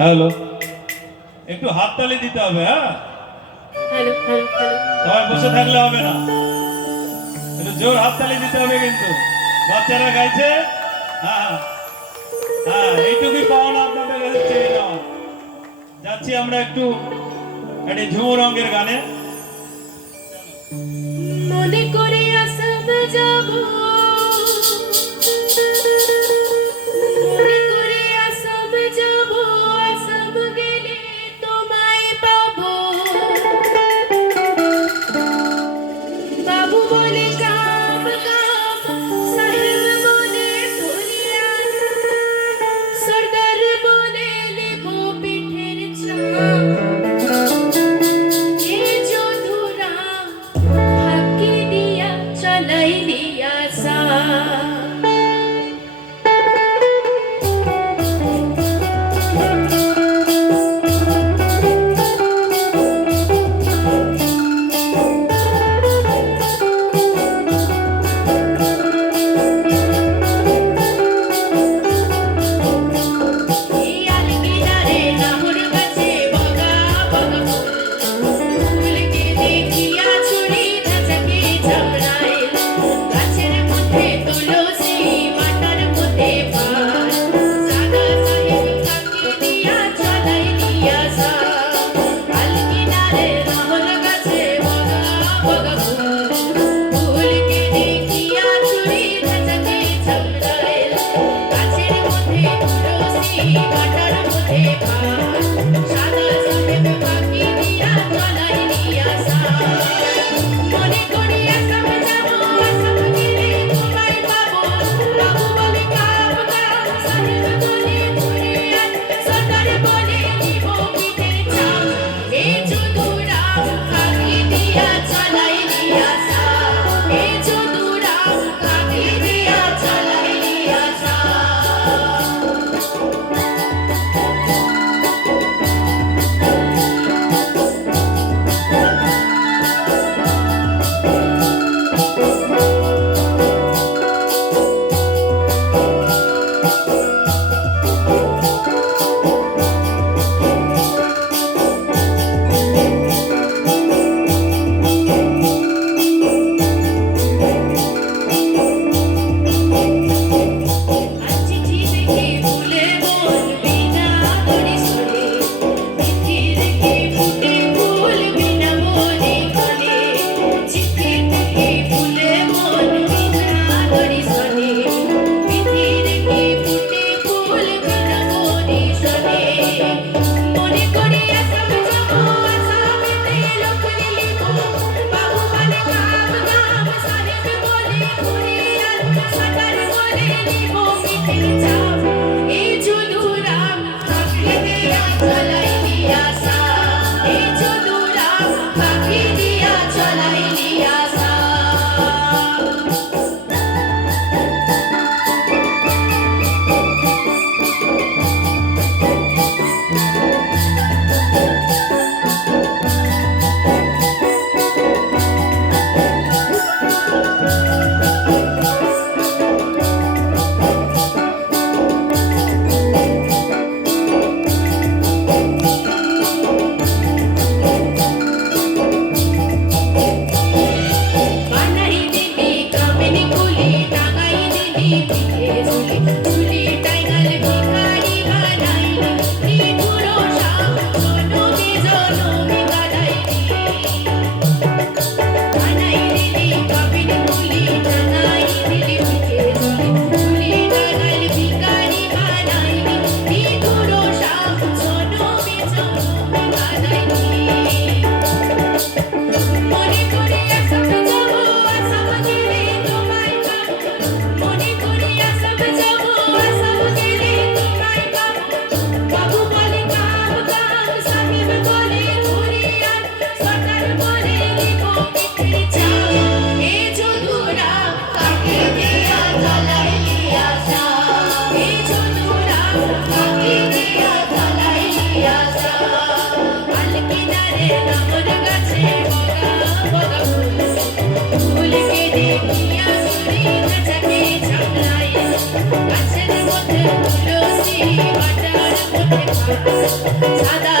Hello. একটু হাততালি দিতে হবে হ্যাঁ? সবাই বসে থাকলে হবে না। একটু জোর হাততালি দিতে হবে কিন্তু। বাচ্চারা গাইছে? হ্যাঁ হ্যাঁ।, হ্যাঁ এইটুকুই পাওনা আপনার যাচ্ছি আমরা একটু একটা ঝুমুর অঙ্গের গানে। মনে করে কাটার মধ্যে পা এই শুধু রাম Cada